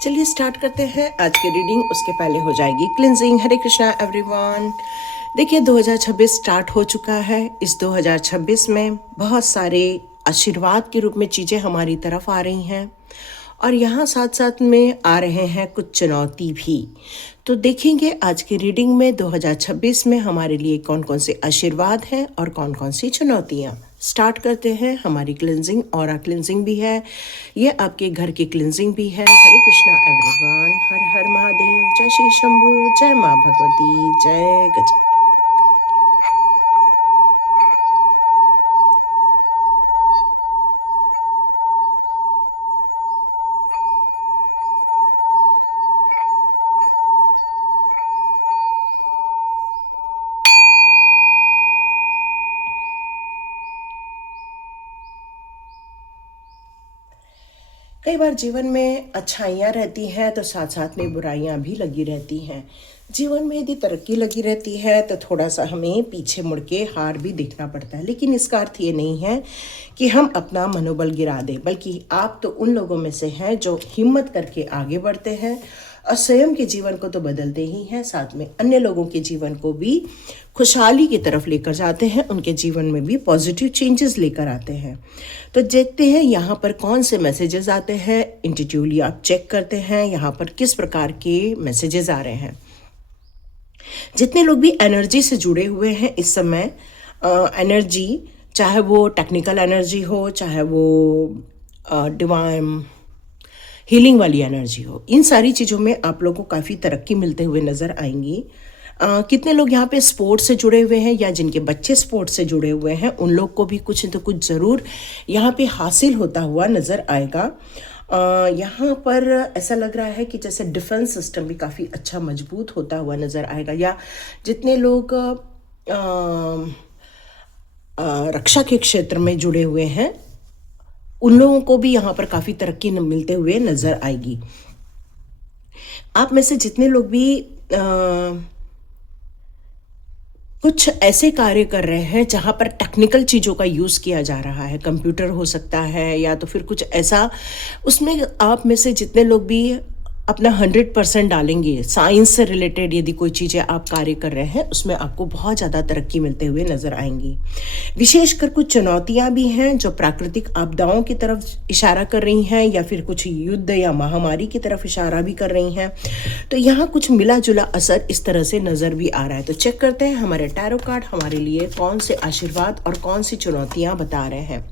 चलिए स्टार्ट करते हैं आज की रीडिंग। उसके पहले हो जाएगी क्लिनजिंग। हरे कृष्णा एवरीवन। देखिए 2026 स्टार्ट हो चुका है। इस 2026 में बहुत सारे आशीर्वाद के रूप में चीज़ें हमारी तरफ आ रही हैं और यहाँ साथ साथ में आ रहे हैं कुछ चुनौती भी। तो देखेंगे आज की रीडिंग में 2026 में हमारे लिए कौन कौन से आशीर्वाद हैं और कौन कौन सी चुनौतियाँ। स्टार्ट करते हैं। हमारी क्लिनजिंग और क्लिनजिंग भी है, ये आपके घर की क्लिनजिंग भी है। हरे कृष्णा एवरीवन। हर हर महादेव। जय श्री शंभू। जय माँ भगवती। जय गजा। कई बार जीवन में अच्छाइयाँ रहती हैं तो साथ साथ में बुराइयाँ भी लगी रहती हैं। जीवन में यदि तरक्की लगी रहती है तो थोड़ा सा हमें पीछे मुड़ के हार भी देखना पड़ता है, लेकिन इसका अर्थ ये नहीं है कि हम अपना मनोबल गिरा दें, बल्कि आप तो उन लोगों में से हैं जो हिम्मत करके आगे बढ़ते हैं और स्वयं के जीवन को तो बदलते ही हैं, साथ में अन्य लोगों के जीवन को भी खुशहाली की तरफ लेकर जाते हैं, उनके जीवन में भी पॉजिटिव चेंजेस लेकर आते हैं। तो देखते हैं यहाँ पर कौन से मैसेजेस आते हैं। इंट्यूटिवली आप चेक करते हैं यहाँ पर किस प्रकार के मैसेजेस आ रहे हैं। जितने लोग भी एनर्जी से जुड़े हुए हैं इस समय, एनर्जी चाहे वो टेक्निकल एनर्जी हो, चाहे वो डिवाइन हीलिंग वाली एनर्जी हो, इन सारी चीज़ों में आप लोगों को काफ़ी तरक्की मिलते हुए नज़र आएंगी। कितने लोग यहाँ पे स्पोर्ट्स से जुड़े हुए हैं या जिनके बच्चे स्पोर्ट्स से जुड़े हुए हैं, उन लोग को भी कुछ न कुछ ज़रूर यहाँ पे हासिल होता हुआ नज़र आएगा। यहाँ पर ऐसा लग रहा है कि जैसे डिफेंस सिस्टम भी काफ़ी अच्छा मजबूत होता हुआ नज़र आएगा, या जितने लोग रक्षा के क्षेत्र में जुड़े हुए हैं उन लोगों को भी यहाँ पर काफ़ी तरक्की मिलते हुए नज़र आएगी। आप में से जितने लोग भी कुछ ऐसे कार्य कर रहे हैं जहाँ पर टेक्निकल चीज़ों का यूज़ किया जा रहा है, कंप्यूटर हो सकता है या तो फिर कुछ ऐसा, उसमें आप में से जितने लोग भी अपना 100% डालेंगे, साइंस से रिलेटेड यदि कोई चीज़ें आप कार्य कर रहे हैं उसमें आपको बहुत ज़्यादा तरक्की मिलते हुए नज़र आएंगी। विशेषकर कुछ चुनौतियाँ भी हैं जो प्राकृतिक आपदाओं की तरफ इशारा कर रही हैं या फिर कुछ युद्ध या महामारी की तरफ इशारा भी कर रही हैं। तो यहाँ कुछ मिला जुला असर इस तरह से नज़र भी आ रहा है। तो चेक करते हैं हमारे टैरो कार्ड हमारे लिए कौन से आशीर्वाद और कौन सी चुनौतियाँ बता रहे हैं।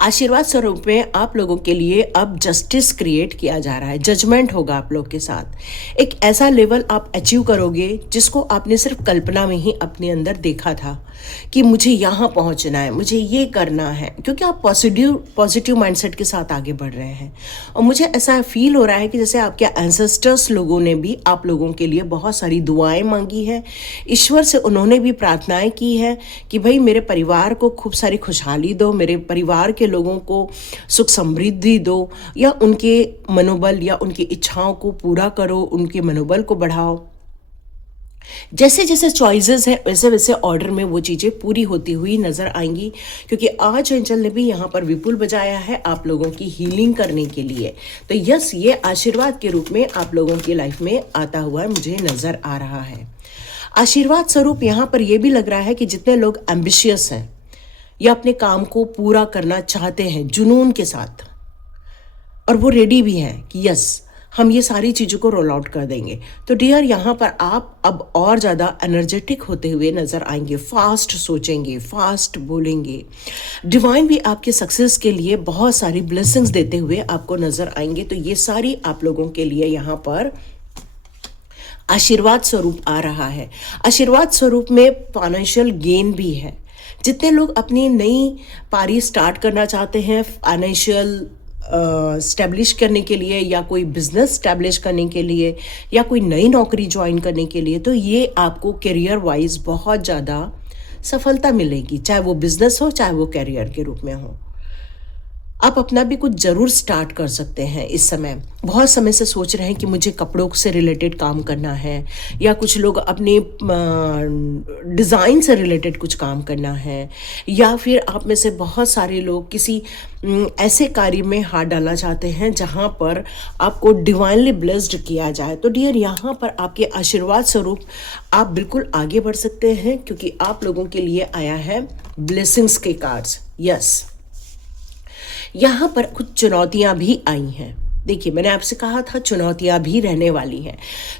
आशीर्वाद स्वरूप में आप लोगों के लिए अब जस्टिस क्रिएट किया जा रहा है, जजमेंट होगा आप लोग के साथ। एक ऐसा लेवल आप अचीव करोगे जिसको आपने सिर्फ कल्पना में ही अपने अंदर देखा था कि मुझे यहाँ पहुँचना है, मुझे ये करना है, क्योंकि आप पॉजिटिव माइंडसेट के साथ आगे बढ़ रहे हैं। और मुझे ऐसा फील हो रहा है कि जैसे आपके एंसेस्टर्स लोगों ने भी आप लोगों के लिए बहुत सारी दुआएं मांगी है, ईश्वर से उन्होंने भी प्रार्थनाएं की है कि भाई मेरे परिवार को खूब सारी खुशहाली दो, मेरे परिवार के लोगों को सुख समृद्धि दो, या उनके मनोबल या उनकी इच्छाओं को पूरा करो, उनके मनोबल को बढ़ाओ। जैसे जैसे चॉइसेस हैं वैसे वैसे ऑर्डर में वो चीज़ें पूरी होती हुई नज़र आएंगी, क्योंकि आज एंजल ने भी यहाँ पर विपुल बजाया है आप लोगों की हीलिंग करने के लिए। तो यस, ये आशीर्वाद के रूप में आप लोगों की लाइफ में आता हुआ मुझे नज़र आ रहा है। आशीर्वाद स्वरूप यहाँ पर यह भी लग रहा है कि जितने लोग एम्बिशियस हैं या अपने काम को पूरा करना चाहते हैं जुनून के साथ, और वो रेडी भी हैं कि यस हम ये सारी चीज़ों को रोल आउट कर देंगे, तो डियर यहाँ पर आप अब और ज़्यादा एनर्जेटिक होते हुए नज़र आएंगे, फास्ट सोचेंगे, फास्ट बोलेंगे। डिवाइन भी आपके सक्सेस के लिए बहुत सारी ब्लेसिंग्स देते हुए आपको नज़र आएंगे। तो ये सारी आप लोगों के लिए यहाँ पर आशीर्वाद स्वरूप आ रहा है। आशीर्वाद स्वरूप में फाइनेंशियल गेन भी है। जितने लोग अपनी नई पारी स्टार्ट करना चाहते हैं, फाइनेंशियल स्टैब्लिश करने के लिए या कोई बिजनेस स्टैब्लिश करने के लिए या कोई नई नौकरी ज्वाइन करने के लिए, तो ये आपको करियर वाइज बहुत ज़्यादा सफलता मिलेगी, चाहे वो बिजनेस हो चाहे वो करियर के रूप में हो। आप अपना भी कुछ ज़रूर स्टार्ट कर सकते हैं इस समय। बहुत समय से सोच रहे हैं कि मुझे कपड़ों से रिलेटेड काम करना है, या कुछ लोग अपने डिज़ाइन से रिलेटेड कुछ काम करना है, या फिर आप में से बहुत सारे लोग किसी ऐसे कार्य में हाथ डालना चाहते हैं जहाँ पर आपको डिवाइनली ब्लेस्ड किया जाए। तो डियर, यहाँ पर आपके आशीर्वाद स्वरूप आप बिल्कुल आगे बढ़ सकते हैं, क्योंकि आप लोगों के लिए आया है ब्लेसिंग्स के कार्ड्स। यस, यहाँ पर कुछ चुनौतियाँ भी आई हैं। देखिए, मैंने आपसे कहा था चुनौतियाँ भी रहने वाली हैं।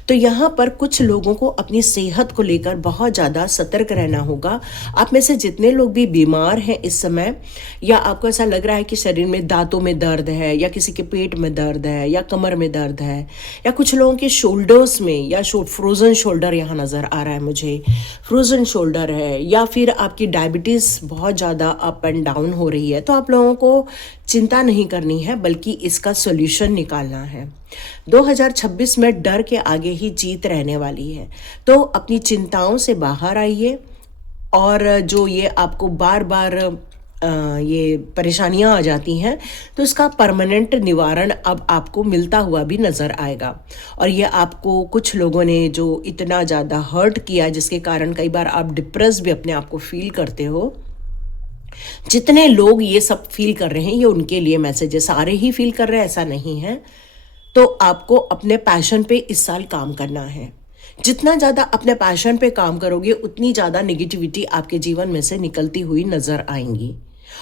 तो यहाँ पर कुछ लोगों को अपनी सेहत को लेकर बहुत ज़्यादा सतर्क रहना होगा। आप में से जितने लोग भी बीमार हैं इस समय, या आपको ऐसा लग रहा है कि शरीर में दांतों में दर्द है, या किसी के पेट में दर्द है, या कमर में दर्द है, या कुछ लोगों के शोल्डर्स में, या फ्रोज़न शोल्डर यहाँ नज़र आ रहा है मुझे, फ्रोज़न शोल्डर है, या फिर आपकी डायबिटीज़ बहुत ज़्यादा अप एंड डाउन हो रही है, तो आप लोगों को चिंता नहीं करनी है, बल्कि इसका सॉल्यूशन निकालना है। 2026 में डर के आगे ही जीत रहने वाली है। तो अपनी चिंताओं से बाहर आइए, और जो ये आपको बार बार ये परेशानियां आ जाती हैं, तो इसका परमानेंट निवारण अब आपको मिलता हुआ भी नज़र आएगा। और ये आपको कुछ लोगों ने जो इतना ज़्यादा हर्ट किया, जिसके कारण कई बार आप डिप्रेस भी अपने आप को फील करते हो, जितने लोग ये सब फील कर रहे हैं, ये उनके लिए मैसेज है। सारे ही फील कर रहे हैं ऐसा नहीं है। तो आपको अपने पैशन पे इस साल काम करना है। जितना ज़्यादा अपने पैशन पे काम करोगे, उतनी ज़्यादा नेगेटिविटी आपके जीवन में से निकलती हुई नज़र आएंगी।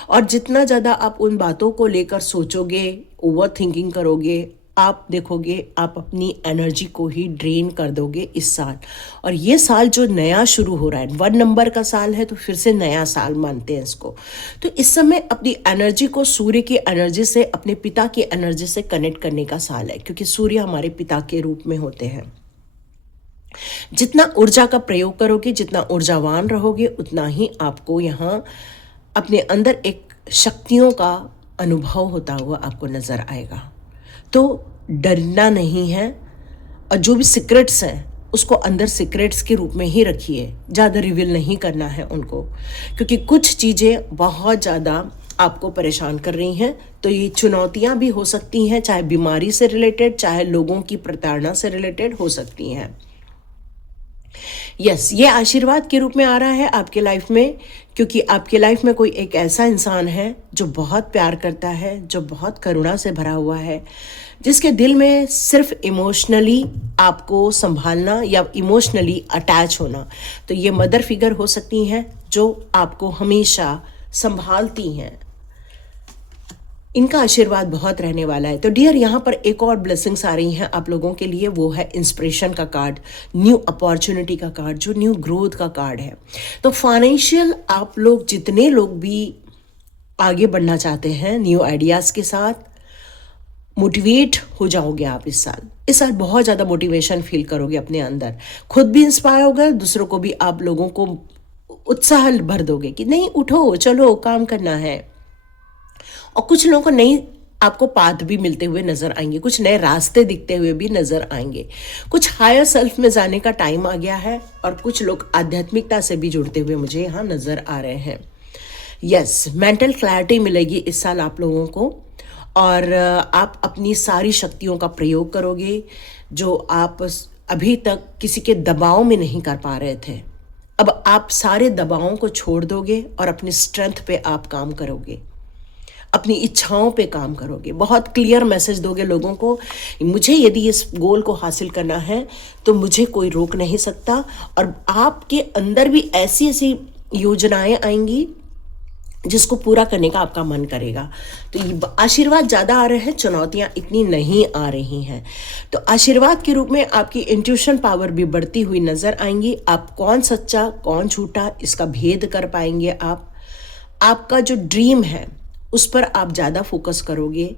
और जितना ज़्यादा आप उन बातों को लेकर सोचोगे, ओवर थिंकिंग करोगे, आप देखोगे आप अपनी एनर्जी को ही ड्रेन कर दोगे इस साल। और ये साल जो नया शुरू हो रहा है, 1 नंबर का साल है, तो फिर से नया साल मानते हैं इसको। तो इस समय अपनी एनर्जी को सूर्य की एनर्जी से, अपने पिता की एनर्जी से कनेक्ट करने का साल है, क्योंकि सूर्य हमारे पिता के रूप में होते हैं। जितना ऊर्जा का प्रयोग करोगे, जितना ऊर्जावान रहोगे, उतना ही आपको यहाँ अपने अंदर एक शक्तियों का अनुभव होता हुआ आपको नज़र आएगा। तो डरना नहीं है, और जो भी सीक्रेट्स हैं उसको अंदर सीक्रेट्स के रूप में ही रखिए, ज़्यादा रिवील नहीं करना है उनको, क्योंकि कुछ चीज़ें बहुत ज़्यादा आपको परेशान कर रही हैं। तो ये चुनौतियाँ भी हो सकती हैं, चाहे बीमारी से रिलेटेड, चाहे लोगों की प्रताड़ना से रिलेटेड हो सकती हैं। यस, ये आशीर्वाद के रूप में आ रहा है आपके लाइफ में, क्योंकि आपके लाइफ में कोई एक ऐसा इंसान है जो बहुत प्यार करता है, जो बहुत करुणा से भरा हुआ है, जिसके दिल में सिर्फ इमोशनली आपको संभालना या इमोशनली अटैच होना। तो ये मदर फिगर हो सकती हैं जो आपको हमेशा संभालती हैं। इनका आशीर्वाद बहुत रहने वाला है। तो डियर, यहाँ पर एक और ब्लेसिंग्स आ रही हैं आप लोगों के लिए, वो है इंस्पिरेशन का कार्ड, न्यू अपॉर्चुनिटी का कार्ड, जो न्यू ग्रोथ का कार्ड है। तो फाइनेंशियल आप लोग जितने लोग भी आगे बढ़ना चाहते हैं न्यू आइडियाज़ के साथ, मोटिवेट हो जाओगे आप इस साल। इस साल बहुत ज़्यादा मोटिवेशन फील करोगे अपने अंदर, खुद भी इंस्पायर होगा, दूसरों को भी आप लोगों को उत्साह भर दोगे कि नहीं, उठो, चलो, काम करना है। और कुछ लोगों को नई आपको पाथ भी मिलते हुए नज़र आएंगे, कुछ नए रास्ते दिखते हुए भी नज़र आएंगे। कुछ हायर सेल्फ में जाने का टाइम आ गया है, और कुछ लोग आध्यात्मिकता से भी जुड़ते हुए मुझे यहाँ नज़र आ रहे हैं। यस, मेंटल क्लैरिटी मिलेगी इस साल आप लोगों को, और आप अपनी सारी शक्तियों का प्रयोग करोगे, जो आप अभी तक किसी के दबाव में नहीं कर पा रहे थे। अब आप सारे दबावों को छोड़ दोगे और अपनी स्ट्रेंथ पे आप काम करोगे, अपनी इच्छाओं पे काम करोगे, बहुत क्लियर मैसेज दोगे लोगों को, मुझे यदि इस गोल को हासिल करना है तो मुझे कोई रोक नहीं सकता। और आपके अंदर भी ऐसी ऐसी योजनाएं आएंगी जिसको पूरा करने का आपका मन करेगा। तो ये आशीर्वाद ज़्यादा आ रहे हैं, चुनौतियाँ इतनी नहीं आ रही हैं। तो आशीर्वाद के रूप में आपकी इंट्यूशन पावर भी बढ़ती हुई नज़र आएंगी। आप कौन सच्चा कौन झूठा इसका भेद कर पाएंगे। आप आपका जो ड्रीम है उस पर आप ज़्यादा फोकस करोगे,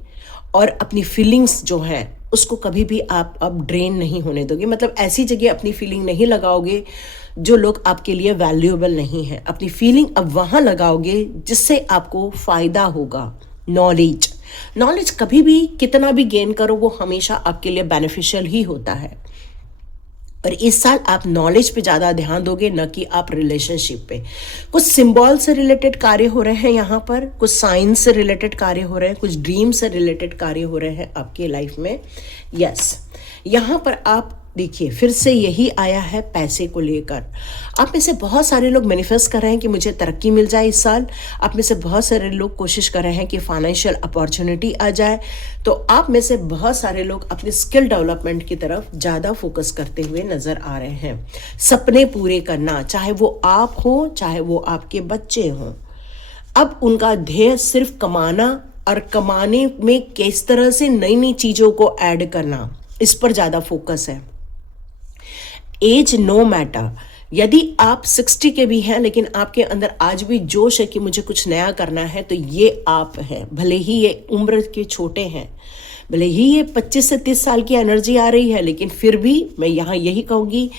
और अपनी फीलिंग्स जो है उसको कभी भी आप अब ड्रेन नहीं होने दोगे। मतलब ऐसी जगह अपनी फीलिंग नहीं लगाओगे जो लोग आपके लिए वैल्यूएबल नहीं है। अपनी फीलिंग अब वहाँ लगाओगे जिससे आपको फ़ायदा होगा। नॉलेज कभी भी कितना भी गेन करो, वो हमेशा आपके लिए बेनिफिशियल ही होता है। पर इस साल आप नॉलेज पे ज़्यादा ध्यान दोगे, न कि आप रिलेशनशिप पे। कुछ सिंबल से रिलेटेड कार्य हो रहे हैं यहाँ पर, कुछ साइंस से रिलेटेड कार्य हो रहे हैं, कुछ ड्रीम से रिलेटेड कार्य हो रहे हैं आपके लाइफ में। यस, यहाँ पर आप देखिए फिर से यही आया है पैसे को लेकर। आप में से बहुत सारे लोग मैनिफेस्ट कर रहे हैं कि मुझे तरक्की मिल जाए इस साल। आप में से बहुत सारे लोग कोशिश कर रहे हैं कि फाइनेंशियल अपॉर्चुनिटी आ जाए। तो आप में से बहुत सारे लोग अपने स्किल डेवलपमेंट की तरफ ज़्यादा फोकस करते हुए नज़र आ रहे हैं। सपने पूरे करना, चाहे वो आप हो चाहे वो आपके बच्चे हों। अब उनका ध्येय सिर्फ कमाना और कमाने में किस तरह से नई नई चीज़ों को ऐड करना, इस पर ज़्यादा फोकस है। एज नो मैटर, यदि आप 60 के भी हैं लेकिन आपके अंदर आज भी जोश है कि मुझे कुछ नया करना है, तो ये आप हैं। भले ही ये उम्र के छोटे हैं, भले ही ये 25 से 30 साल की एनर्जी आ रही है, लेकिन फिर भी मैं यहाँ यही कहूँगी,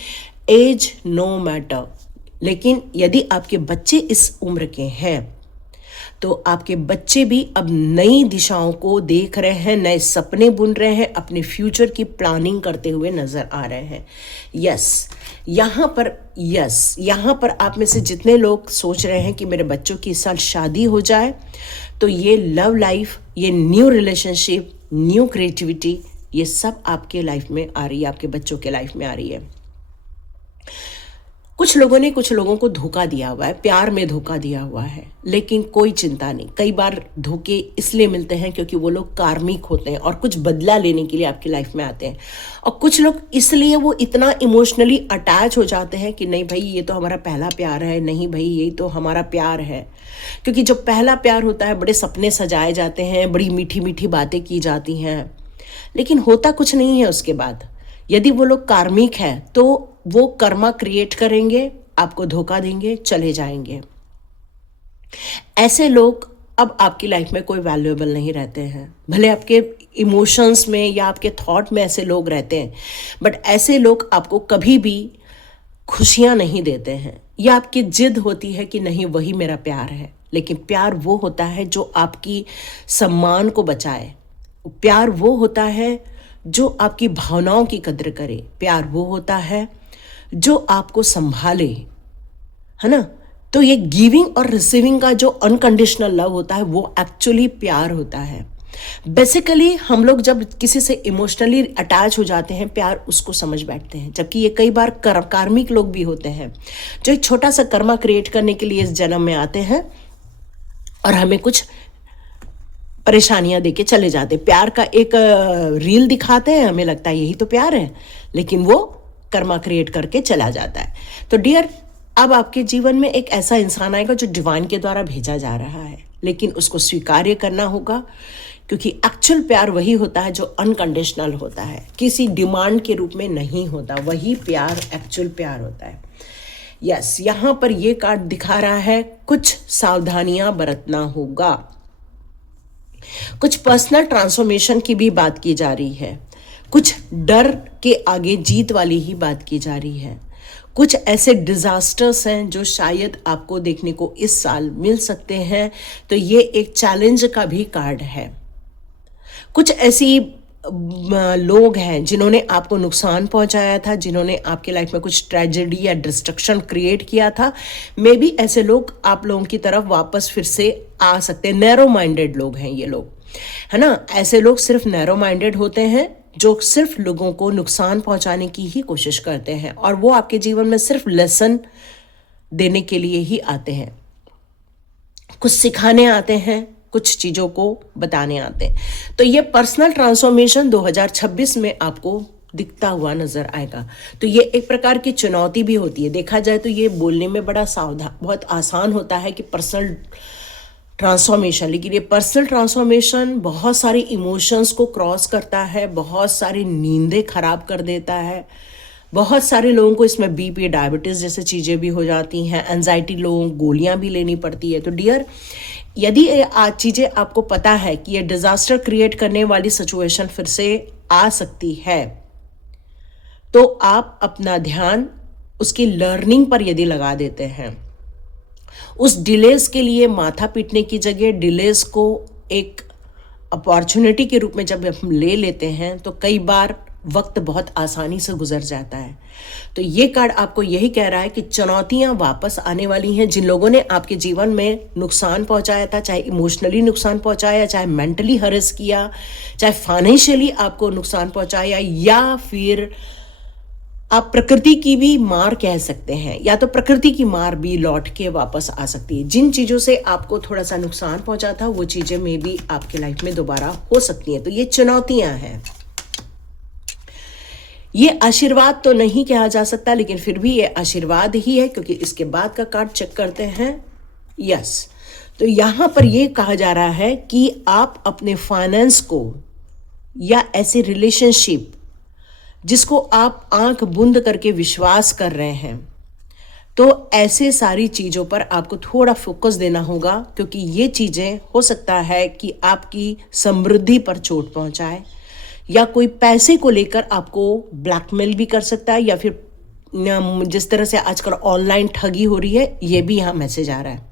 एज नो मैटर। लेकिन यदि आपके बच्चे इस उम्र के हैं तो आपके बच्चे भी अब नई दिशाओं को देख रहे हैं, नए सपने बुन रहे हैं, अपने फ्यूचर की प्लानिंग करते हुए नज़र आ रहे हैं। यहाँ पर आप में से जितने लोग सोच रहे हैं कि मेरे बच्चों की इस साल शादी हो जाए, तो ये लव लाइफ, ये न्यू रिलेशनशिप, न्यू क्रिएटिविटी, ये सब आपके लाइफ में आ रही है, आपके बच्चों के लाइफ में आ रही है। कुछ लोगों ने कुछ लोगों को धोखा दिया हुआ है, प्यार में धोखा दिया हुआ है, लेकिन कोई चिंता नहीं। कई बार धोखे इसलिए मिलते हैं क्योंकि वो लोग कार्मिक होते हैं और कुछ बदला लेने के लिए आपकी लाइफ में आते हैं। और कुछ लोग इसलिए वो इतना इमोशनली अटैच हो जाते हैं कि नहीं भाई ये तो हमारा पहला प्यार है, नहीं भाई यही तो हमारा प्यार है। क्योंकि जो पहला प्यार होता है, बड़े सपने सजाए जाते हैं, बड़ी मीठी मीठी बातें की जाती हैं, लेकिन होता कुछ नहीं है उसके बाद। यदि वो लोग कार्मिक हैं तो वो कर्मा क्रिएट करेंगे, आपको धोखा देंगे, चले जाएंगे। ऐसे लोग अब आपकी लाइफ में कोई वैल्यूएबल नहीं रहते हैं। भले आपके इमोशंस में या आपके थॉट में ऐसे लोग रहते हैं, बट ऐसे लोग आपको कभी भी खुशियां नहीं देते हैं। या आपकी जिद होती है कि नहीं वही मेरा प्यार है, लेकिन प्यार वो होता है जो आपकी सम्मान को बचाए। प्यार वो होता है जो आपकी भावनाओं की कद्र करे। प्यार वो होता है जो आपको संभाले, है ना। तो ये गिविंग और रिसीविंग का जो अनकंडीशनल लव होता है वो एक्चुअली प्यार होता है। बेसिकली हम लोग जब किसी से इमोशनली अटैच हो जाते हैं, प्यार उसको समझ बैठते हैं। जबकि ये कई बार कार्मिक लोग भी होते हैं जो एक छोटा सा कर्मा क्रिएट करने के लिए इस जन्म में आते हैं और हमें कुछ परेशानियां देके चले जाते। प्यार का एक रील दिखाते हैं, हमें लगता है यही तो प्यार है, लेकिन वो कर्मा क्रिएट करके चला जाता है। तो डियर, अब आपके जीवन में एक ऐसा इंसान आएगा जो डिवाइन के द्वारा भेजा जा रहा है, लेकिन उसको स्वीकार्य करना होगा। क्योंकि एक्चुअल प्यार वही होता है जो अनकंडीशनल होता है, किसी डिमांड के रूप में नहीं होता। वही प्यार एक्चुअल प्यार होता है। यस, यहाँ पर ये कार्ड दिखा रहा है कुछ सावधानियां बरतना होगा। कुछ पर्सनल ट्रांसफॉर्मेशन की भी बात की जा रही है। कुछ डर के आगे जीत वाली ही बात की जा रही है। कुछ ऐसे डिजास्टर्स हैं जो शायद आपको देखने को इस साल मिल सकते हैं। तो ये एक चैलेंज का भी कार्ड है। कुछ ऐसी लोग हैं जिन्होंने आपको नुकसान पहुंचाया था, जिन्होंने आपके लाइफ में कुछ ट्रेजेडी या डिस्ट्रक्शन क्रिएट किया था। मे बी ऐसे लोग आप लोगों की तरफ वापस फिर से आ सकते हैं। नैरो माइंडेड लोग हैं ये लोग, है ना। ऐसे लोग सिर्फ नैरो माइंडेड होते हैं जो सिर्फ लोगों को नुकसान पहुंचाने की ही कोशिश करते हैं, और वो आपके जीवन में सिर्फ लेसन देने के लिए ही आते हैं। कुछ सिखाने आते हैं, कुछ चीज़ों को बताने आते हैं। तो ये पर्सनल ट्रांसफॉर्मेशन 2026 में आपको दिखता हुआ नजर आएगा। तो ये एक प्रकार की चुनौती भी होती है। देखा जाए तो ये बोलने में बड़ा बहुत आसान होता है कि पर्सनल ट्रांसफॉर्मेशन, लेकिन ये पर्सनल ट्रांसफॉर्मेशन बहुत सारी इमोशंस को क्रॉस करता है, बहुत सारी नींदें खराब कर देता है। बहुत सारे लोगों को इसमें बीपी, डायबिटीज़ जैसे चीज़ें भी हो जाती हैं। एंजाइटी लोगों को गोलियां भी लेनी पड़ती है। तो डियर, यदि ये आज चीज़ें आपको पता है कि ये डिज़ास्टर क्रिएट करने वाली सिचुएशन फिर से आ सकती है, तो आप अपना ध्यान उसकी लर्निंग पर यदि लगा देते हैं, उस डिलेस के लिए माथा पीटने की जगह डिलेस को एक अपॉर्चुनिटी के रूप में जब हम ले लेते हैं, तो कई बार वक्त बहुत आसानी से गुजर जाता है। तो ये कार्ड आपको यही कह रहा है कि चुनौतियां वापस आने वाली हैं। जिन लोगों ने आपके जीवन में नुकसान पहुंचाया था, चाहे इमोशनली नुकसान पहुंचाया, चाहे मेंटली हरेस किया, चाहे फाइनेंशियली आपको नुकसान पहुंचाया, या फिर आप प्रकृति की भी मार कह सकते हैं, या तो प्रकृति की मार भी लौट के वापस आ सकती है। जिन चीज़ों से आपको थोड़ा सा नुकसान पहुंचा था वो चीज़ें में भी आपके लाइफ में दोबारा हो सकती हैं। तो ये चुनौतियां हैं। ये आशीर्वाद तो नहीं कहा जा सकता, लेकिन फिर भी ये आशीर्वाद ही है, क्योंकि इसके बाद का कार्ड चेक करते हैं। यस, तो यहां पर ये कहा जा रहा है कि आप अपने फाइनेंस को या ऐसे रिलेशनशिप जिसको आप आंख बंद करके विश्वास कर रहे हैं, तो ऐसे सारी चीज़ों पर आपको थोड़ा फोकस देना होगा, क्योंकि ये चीज़ें हो सकता है कि आपकी समृद्धि पर चोट पहुंचाए, या कोई पैसे को लेकर आपको ब्लैकमेल भी कर सकता है, या फिर जिस तरह से आजकल ऑनलाइन ठगी हो रही है, ये भी यहाँ मैसेज आ रहा है।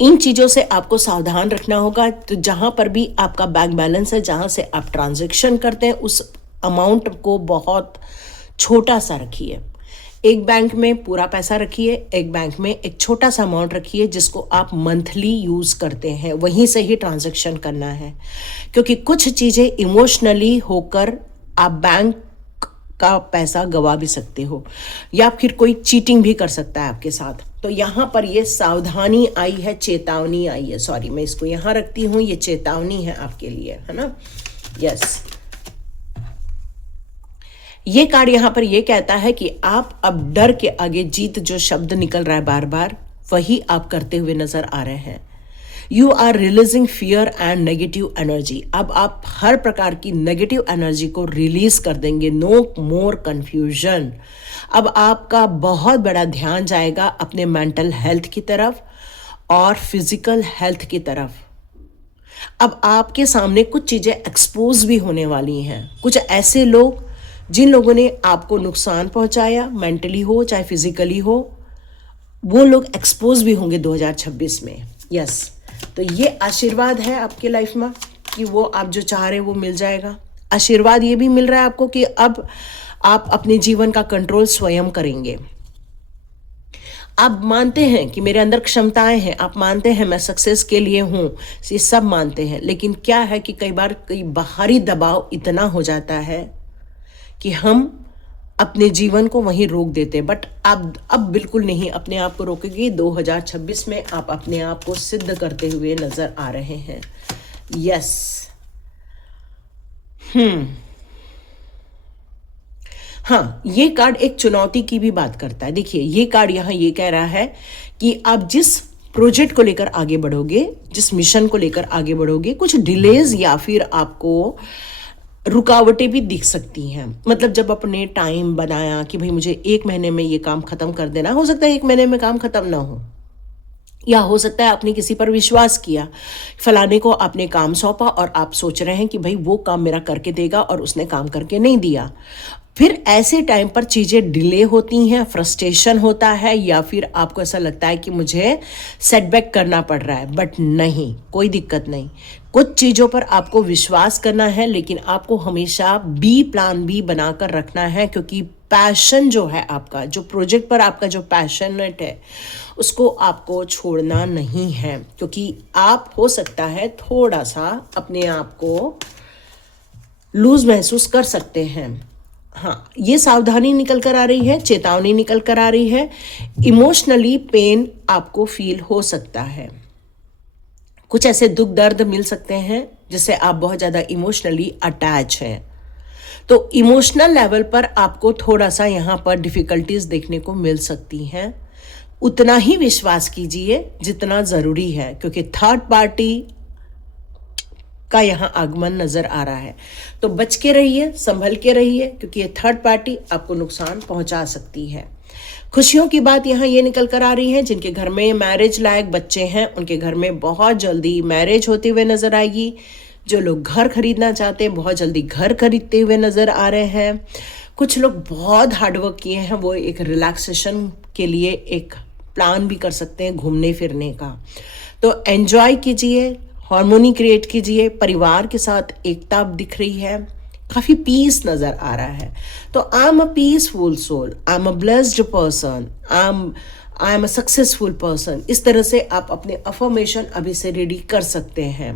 इन चीज़ों से आपको सावधान रखना होगा। तो जहाँ पर भी आपका बैंक बैलेंस है, जहाँ से आप ट्रांजैक्शन करते हैं, उस अमाउंट को बहुत छोटा सा रखिए। एक बैंक में पूरा पैसा रखिए, एक बैंक में एक छोटा सा अमाउंट रखिए जिसको आप मंथली यूज़ करते हैं, वहीं से ही ट्रांजैक्शन करना है। क्योंकि कुछ चीज़ें इमोशनली होकर आप बैंक का पैसा गवा भी सकते हो, या फिर कोई चीटिंग भी कर सकता है आपके साथ। तो यहाँ पर ये सावधानी आई है, चेतावनी आई है। सॉरी, मैं इसको यहाँ रखती हूँ, ये चेतावनी है आपके लिए, है ना। यस, ये कार्ड यहाँ पर ये कहता है कि आप अब डर के आगे जीत, जो शब्द निकल रहा है बार बार, वही आप करते हुए नजर आ रहे हैं। You are releasing fear and negative energy. अब आप हर प्रकार की नेगेटिव एनर्जी को रिलीज कर देंगे। No more confusion. अब आपका बहुत बड़ा ध्यान जाएगा अपने मेंटल हेल्थ की तरफ और फिजिकल हेल्थ की तरफ। अब आपके सामने कुछ चीज़ें एक्सपोज भी होने वाली हैं। कुछ ऐसे लोग जिन लोगों ने आपको नुकसान पहुंचाया, मेंटली हो चाहे फिजिकली हो, वो लोग एक्सपोज भी होंगे 2026 में। यस, तो ये आशीर्वाद है आपके लाइफ में कि वो आप जो चाह रहे हैं वो मिल जाएगा। आशीर्वाद ये भी मिल रहा है आपको कि अब आप अपने जीवन का कंट्रोल स्वयं करेंगे। आप मानते हैं कि मेरे अंदर क्षमताएं हैं, आप मानते हैं मैं सक्सेस के लिए हूँ, ये सब मानते हैं। लेकिन क्या है कि कई बार कई बाहरी दबाव इतना हो जाता है कि हम अपने जीवन को वहीं रोक देते हैं। बट अब बिल्कुल नहीं अपने आप को रोकेंगे। 2026 में आप अपने आप को सिद्ध करते हुए नजर आ रहे हैं। यस, हाँ, ये कार्ड एक चुनौती की भी बात करता है। देखिए, ये कार्ड यहाँ ये कह रहा है कि आप जिस प्रोजेक्ट को लेकर आगे बढ़ोगे, जिस मिशन को लेकर आगे बढ़ोगे, कुछ डिलेज या फिर आपको रुकावटें भी दिख सकती हैं। मतलब जब अपने टाइम बनाया कि भाई मुझे 1 महीने में ये काम खत्म कर देना, हो सकता है 1 महीने में काम खत्म ना हो, या हो सकता है आपने किसी पर विश्वास किया, फलाने को आपने काम सौंपा और आप सोच रहे हैं कि भाई वो काम मेरा करके देगा और उसने काम करके नहीं दिया। फिर ऐसे टाइम पर चीज़ें डिले होती हैं, फ्रस्ट्रेशन होता है, या फिर आपको ऐसा लगता है कि मुझे सेटबैक करना पड़ रहा है। बट नहीं, कोई दिक्कत नहीं। कुछ चीज़ों पर आपको विश्वास करना है, लेकिन आपको हमेशा बी प्लान भी बनाकर रखना है, क्योंकि पैशन जो है आपका, जो प्रोजेक्ट पर आपका जो पैशनेट है, उसको आपको छोड़ना नहीं है। क्योंकि आप हो सकता है थोड़ा सा अपने आप को लूज महसूस कर सकते हैं। हाँ, ये सावधानी निकल कर आ रही है, चेतावनी निकल कर आ रही है। इमोशनली पेन आपको फील हो सकता है। कुछ ऐसे दुख दर्द मिल सकते हैं जिससे आप बहुत ज़्यादा इमोशनली अटैच हैं। तो इमोशनल लेवल पर आपको थोड़ा सा यहाँ पर डिफ़िकल्टीज देखने को मिल सकती हैं। उतना ही विश्वास कीजिए जितना ज़रूरी है, क्योंकि थर्ड पार्टी का यहाँ आगमन नजर आ रहा है। तो बच के रहिए, संभल के रहिए, क्योंकि ये थर्ड पार्टी आपको नुकसान पहुंचा सकती है। खुशियों की बात यहाँ ये निकल कर आ रही है, जिनके घर में मैरिज लायक बच्चे हैं उनके घर में बहुत जल्दी मैरिज होते हुए नजर आएगी। जो लोग घर खरीदना चाहते हैं बहुत जल्दी घर खरीदते हुए नजर आ रहे हैं। कुछ लोग बहुत हार्डवर्क किए हैं, वो एक रिलैक्सेशन के लिए एक प्लान भी कर सकते हैं घूमने फिरने का। तो एंजॉय कीजिए, हार्मोनी क्रिएट कीजिए, परिवार के साथ एकता दिख रही है। काफ़ी पीस नज़र आ रहा है। तो I am a peaceful soul, I am a blessed person, I am a successful person. इस तरह से आप अपने अफर्मेशन अभी से रेडी कर सकते हैं।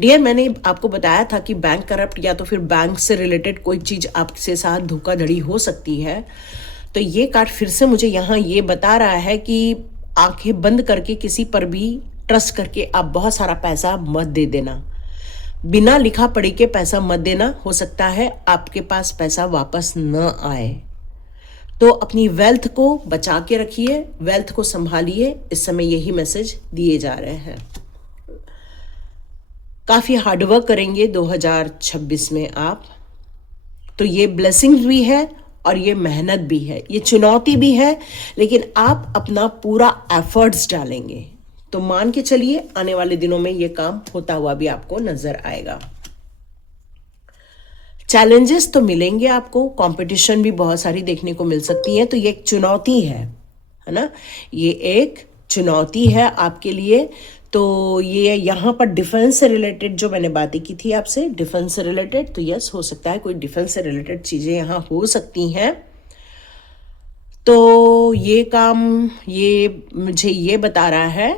डियर, मैंने आपको बताया था कि बैंक करप्ट या तो फिर बैंक से रिलेटेड कोई चीज़ आपके साथ धोखाधड़ी हो सकती है। तो ये कार्ड फिर से मुझे यहाँ ये बता रहा है कि आंखें बंद करके किसी पर भी ट्रस्ट करके आप बहुत सारा पैसा मत दे देना। बिना लिखा पढ़ी के पैसा मत देना, हो सकता है आपके पास पैसा वापस न आए। तो अपनी वेल्थ को बचा के रखिए, वेल्थ को संभालिए। इस समय यही मैसेज दिए जा रहे हैं। काफ़ी हार्डवर्क करेंगे 2026 में आप। तो ये ब्लेसिंग्स भी है और ये मेहनत भी है, ये चुनौती भी है, लेकिन आप अपना पूरा एफर्ट्स डालेंगे तो मान के चलिए आने वाले दिनों में ये काम होता हुआ भी आपको नजर आएगा। चैलेंजेस तो मिलेंगे आपको, कंपटीशन भी बहुत सारी देखने को मिल सकती है। तो ये एक चुनौती है ना, ये एक चुनौती है आपके लिए। तो ये यहाँ पर डिफेंस से रिलेटेड जो मैंने बातें की थी आपसे, डिफेंस से रिलेटेड, तो यस हो सकता है कोई डिफेंस से रिलेटेड चीज़ें यहाँ हो सकती हैं। तो ये काम ये मुझे ये बता रहा है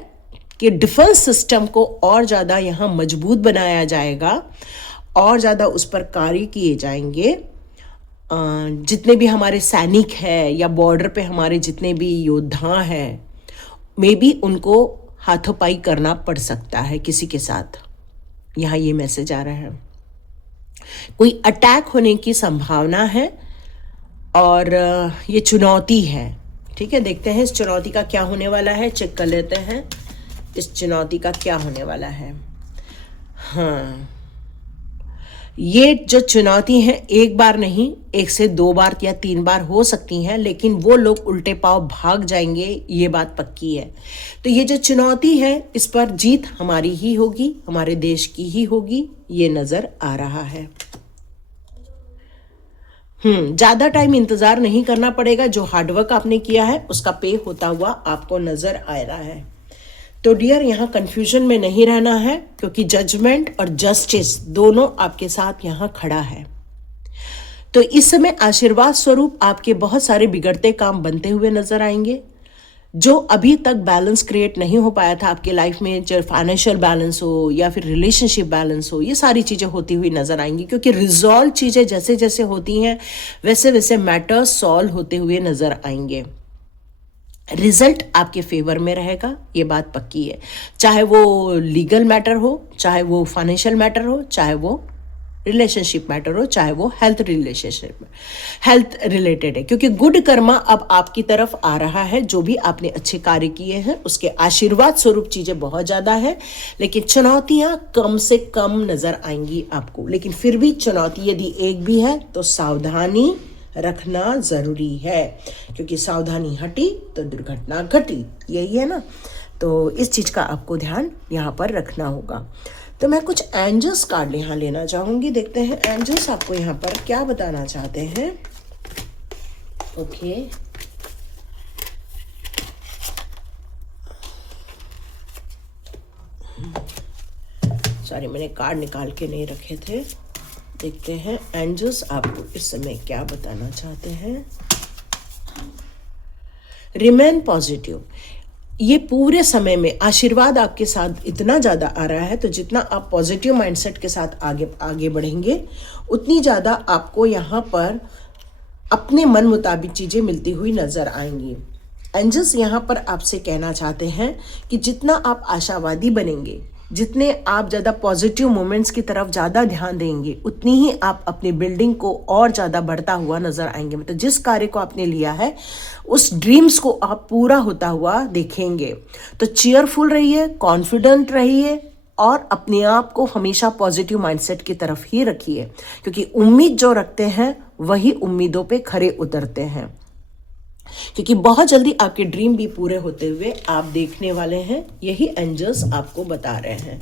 कि डिफेंस सिस्टम को और ज़्यादा यहाँ मजबूत बनाया जाएगा, और ज़्यादा उस पर कार्य किए जाएंगे। जितने भी हमारे सैनिक हैं या बॉर्डर पे हमारे जितने भी योद्धा हैं, मे बी उनको हाथोपाई करना पड़ सकता है किसी के साथ। यहाँ ये मैसेज आ रहा है, कोई अटैक होने की संभावना है और ये चुनौती है। ठीक है, देखते हैं इस चुनौती का क्या होने वाला है, चेक कर लेते हैं इस चुनौती का क्या होने वाला है। हाँ, ये जो चुनौती है एक बार नहीं, 1 से 2 बार या 3 बार हो सकती हैं, लेकिन वो लोग उल्टे पांव भाग जाएंगे, ये बात पक्की है। तो ये जो चुनौती है इस पर जीत हमारी ही होगी, हमारे देश की ही होगी, ये नजर आ रहा है। ज्यादा टाइम इंतजार नहीं करना पड़ेगा, जो हार्डवर्क आपने किया है उसका पे होता हुआ आपको नजर आ रहा है। तो डियर, यहाँ कंफ्यूजन में नहीं रहना है, क्योंकि जजमेंट और जस्टिस दोनों आपके साथ यहाँ खड़ा है। तो इस समय आशीर्वाद स्वरूप आपके बहुत सारे बिगड़ते काम बनते हुए नजर आएंगे। जो अभी तक बैलेंस क्रिएट नहीं हो पाया था आपके लाइफ में, चाहे फाइनेंशियल बैलेंस हो या फिर रिलेशनशिप बैलेंस हो, ये सारी चीज़ें होती हुई नजर आएंगी। क्योंकि रिजॉल्व चीज़ें जैसे जैसे होती हैं वैसे वैसे मैटर्स सॉल्व होते हुए नजर आएंगे। रिजल्ट आपके फेवर में रहेगा, ये बात पक्की है। चाहे वो लीगल मैटर हो, चाहे वो फाइनेंशियल मैटर हो, चाहे वो रिलेशनशिप मैटर हो, चाहे वो हेल्थ रिलेटेड है। क्योंकि गुड कर्मा अब आपकी तरफ आ रहा है। जो भी आपने अच्छे कार्य किए हैं उसके आशीर्वाद स्वरूप चीज़ें बहुत ज़्यादा है, लेकिन चुनौतियाँ कम से कम नज़र आएंगी आपको। लेकिन फिर भी चुनौती यदि एक भी है तो सावधानी रखना ज़रूरी है, क्योंकि सावधानी हटी तो दुर्घटना घटी, यही है ना। तो इस चीज़ का आपको ध्यान यहाँ पर रखना होगा। तो मैं कुछ एंजल्स कार्ड यहाँ लेना चाहूँगी, देखते हैं एंजल्स आपको यहाँ पर क्या बताना चाहते हैं। ओके, सॉरी मैंने कार्ड निकाल के नहीं रखे थे। देखते हैं एंजल्स आपको इस समय क्या बताना चाहते हैं। Remain positive. ये पूरे समय में आशीर्वाद आपके साथ इतना ज़्यादा आ रहा है, तो जितना आप पॉजिटिव माइंडसेट के साथ आगे बढ़ेंगे उतनी ज़्यादा आपको यहाँ पर अपने मन मुताबिक चीज़ें मिलती हुई नज़र आएंगी। एंजल्स यहाँ पर आपसे कहना चाहते हैं कि जितना आप आशावादी बनेंगे, जितने आप ज़्यादा पॉजिटिव मोमेंट्स की तरफ ज़्यादा ध्यान देंगे, उतनी ही आप अपनी बिल्डिंग को और ज़्यादा बढ़ता हुआ नज़र आएंगे। मतलब जिस कार्य को आपने लिया है उस ड्रीम्स को आप पूरा होता हुआ देखेंगे। तो चीयरफुल रहिए, कॉन्फिडेंट रहिए और अपने आप को हमेशा पॉजिटिव माइंडसेट की तरफ ही रखिए, क्योंकि उम्मीद जो रखते हैं वही उम्मीदों पे खरे उतरते हैं। क्योंकि बहुत जल्दी आपके ड्रीम भी पूरे होते हुए आप देखने वाले हैं, यही एंजल्स आपको बता रहे हैं।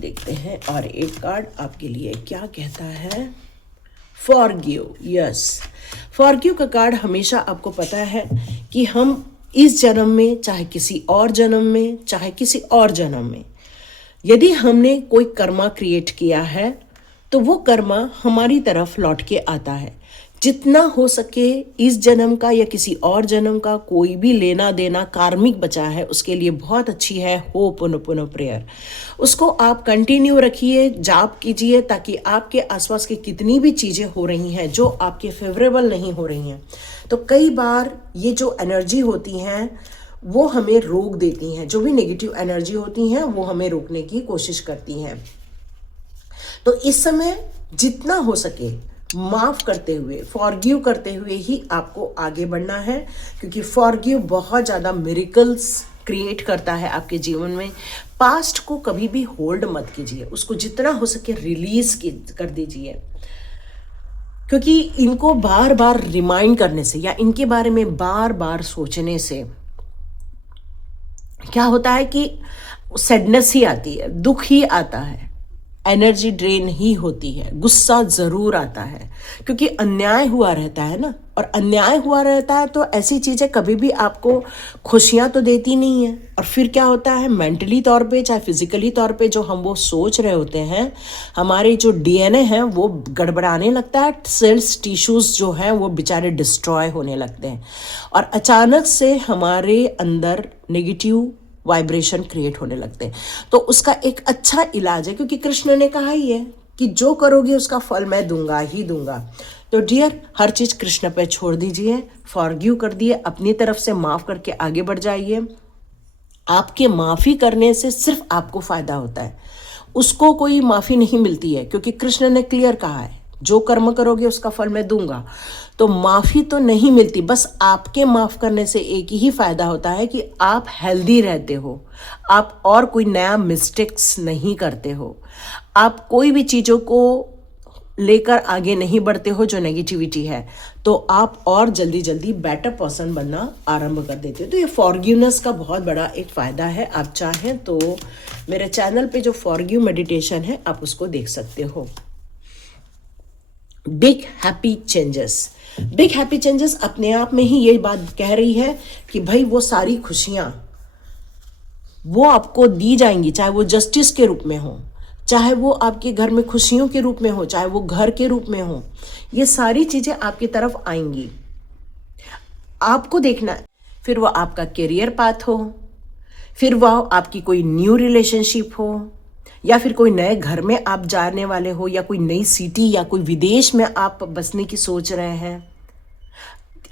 देखते हैं और एक कार्ड आपके लिए क्या कहता है। फॉरगिव। यस, फॉरगिव का कार्ड हमेशा आपको पता है कि हम इस जन्म में, चाहे किसी और जन्म में, चाहे किसी और जन्म में, यदि हमने कोई कर्मा क्रिएट किया है तो वो कर्मा हमारी तरफ लौट के आता है। जितना हो सके इस जन्म का या किसी और जन्म का कोई भी लेना देना कार्मिक बचा है, उसके लिए बहुत अच्छी है होपोनोपोनो प्रेयर। उसको आप कंटिन्यू रखिए, जाप कीजिए, ताकि आपके आसपास की कितनी भी चीज़ें हो रही हैं जो आपके फेवरेबल नहीं हो रही हैं, तो कई बार ये जो एनर्जी होती हैं वो हमें रोक देती हैं। जो भी नेगेटिव एनर्जी होती हैं वो हमें रोकने की कोशिश करती हैं। तो इस समय जितना हो सके माफ करते हुए, फॉरगिव करते हुए ही आपको आगे बढ़ना है, क्योंकि फॉरगिव बहुत ज़्यादा मिरेकल्स क्रिएट करता है आपके जीवन में। पास्ट को कभी भी होल्ड मत कीजिए, उसको जितना हो सके रिलीज कर दीजिए, क्योंकि इनको बार बार रिमाइंड करने से या इनके बारे में बार बार सोचने से क्या होता है कि सैडनेस ही आती है, दुख ही आता है, एनर्जी ड्रेन ही होती है, गुस्सा ज़रूर आता है, क्योंकि अन्याय हुआ रहता है ना। और अन्याय हुआ रहता है तो ऐसी चीज़ें कभी भी आपको खुशियाँ तो देती नहीं है। और फिर क्या होता है, मेंटली तौर पे चाहे फिजिकली तौर पे जो हम वो सोच रहे होते हैं, हमारे जो डीएनए हैं वो गड़बड़ाने लगता है, सेल्स टिश्यूज़ जो हैं वो बेचारे डिस्ट्रॉय होने लगते हैं, और अचानक से हमारे अंदर नेगेटिव वाइब्रेशन क्रिएट होने लगते हैं। तो उसका एक अच्छा इलाज है, क्योंकि कृष्ण ने कहा ही है कि जो करोगे उसका फल मैं दूंगा ही दूंगा। तो डियर, हर चीज़ कृष्ण पे छोड़ दीजिए, फॉरगिव कर दिए, अपनी तरफ से माफ़ करके आगे बढ़ जाइए। आपके माफ़ी करने से सिर्फ आपको फ़ायदा होता है, उसको कोई माफ़ी नहीं मिलती है, क्योंकि कृष्ण ने क्लियर कहा है जो कर्म करोगे उसका फल मैं दूंगा। तो माफ़ी तो नहीं मिलती, बस आपके माफ़ करने से एक ही फ़ायदा होता है कि आप हेल्दी रहते हो, आप और कोई नया मिस्टेक्स नहीं करते हो, आप कोई भी चीज़ों को लेकर आगे नहीं बढ़ते हो जो नेगेटिविटी है, तो आप और जल्दी जल्दी बेटर पर्सन बनना आरंभ कर देते हो। तो ये फॉरगिवनेस का बहुत बड़ा एक फ़ायदा है। आप चाहें तो मेरे चैनल पे जो फॉरगिव मेडिटेशन है आप उसको देख सकते हो। Big happy changes, big happy changes अपने आप में ही ये बात कह रही है कि भाई वो सारी खुशियाँ वो आपको दी जाएंगी, चाहे वो जस्टिस के रूप में हो, चाहे वो आपके घर में खुशियों के रूप में हो, चाहे वो घर के रूप में हो, ये सारी चीज़ें आपकी तरफ आएंगी। आपको देखना है, फिर वो आपका करियर पाथ हो, फिर वह आपकी कोई न्यू रिलेशनशिप हो, या फिर कोई नए घर में आप जाने वाले हो, या कोई नई सिटी या कोई विदेश में आप बसने की सोच रहे हैं,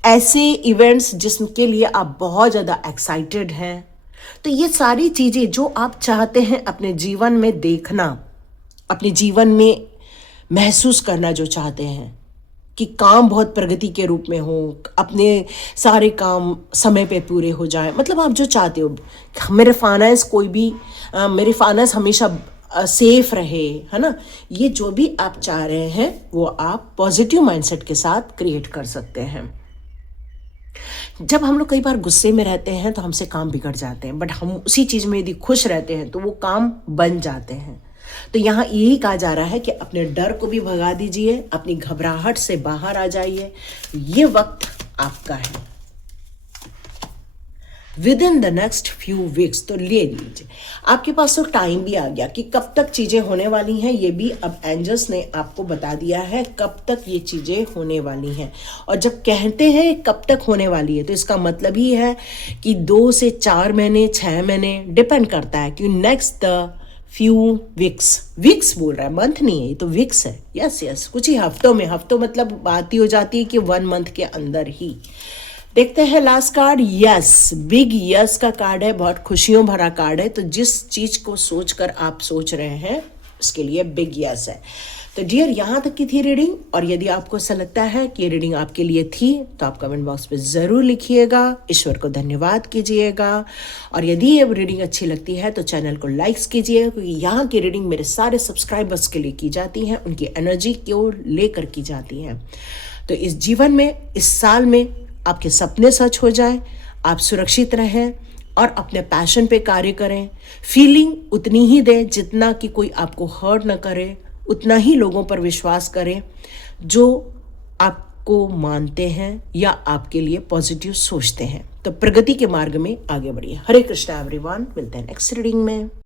ऐसे इवेंट्स जिसके लिए आप बहुत ज़्यादा एक्साइटेड हैं। तो ये सारी चीज़ें जो आप चाहते हैं अपने जीवन में देखना, अपने जीवन में महसूस करना, जो चाहते हैं कि काम बहुत प्रगति के रूप में हो, अपने सारे काम समय पे पूरे हो जाए, मतलब आप जो चाहते हो, मेरे फाइनेंस हमेशा सेफ रहे, है ना, ये जो भी आप चाह रहे हैं वो आप पॉजिटिव माइंडसेट के साथ क्रिएट कर सकते हैं। जब हम लोग कई बार गुस्से में रहते हैं तो हमसे काम बिगड़ जाते हैं, बट हम उसी चीज़ में यदि खुश रहते हैं तो वो काम बन जाते हैं। तो यहाँ यही कहा जा रहा है कि अपने डर को भी भगा दीजिए, अपनी घबराहट से बाहर आ जाइए, ये वक्त आपका है। With in the next few weeks, तो ले लीजिए, आपके पास तो टाइम भी आ गया कि कब तक चीज़ें होने वाली हैं, ये भी अब एंजल्स ने आपको बता दिया है कब तक ये चीज़ें होने वाली हैं। और जब कहते हैं कब तक होने वाली है तो इसका मतलब ही है कि 2 से 4 महीने, 6 महीने, डिपेंड करता है कि नेक्स्ट द फ्यू वीक्स बोल रहा है, मंथ नहीं है, ये तो वीक्स है। यस, कुछ ही हफ्तों में, हफ्तों मतलब बात ही हो जाती है कि 1 मंथ के अंदर ही। देखते हैं last card, yes, big yes का कार्ड है, बहुत खुशियों भरा कार्ड है। तो जिस चीज़ को सोचकर आप सोच रहे हैं उसके लिए बिग यस है। तो डियर, यहाँ तक की थी रीडिंग, और यदि आपको ऐसा लगता है कि ये रीडिंग आपके लिए थी तो आप कमेंट बॉक्स में ज़रूर लिखिएगा, ईश्वर को धन्यवाद कीजिएगा। और यदि ये रीडिंग अच्छी लगती है तो चैनल को लाइक्स कीजिएगा, क्योंकि यहाँ की रीडिंग मेरे सारे सब्सक्राइबर्स के लिए की जाती हैं, उनकी एनर्जी को लेकर की जाती हैं। तो इस जीवन में, इस साल में आपके सपने सच हो जाए, आप सुरक्षित रहें और अपने पैशन पे कार्य करें। फीलिंग उतनी ही दें जितना कि कोई आपको हर्ट न करे, उतना ही लोगों पर विश्वास करें जो आपको मानते हैं या आपके लिए पॉजिटिव सोचते हैं। तो प्रगति के मार्ग में आगे बढ़िए। हरे कृष्णा एवरीवन, मिलते हैं नेक्स्ट रीडिंग में।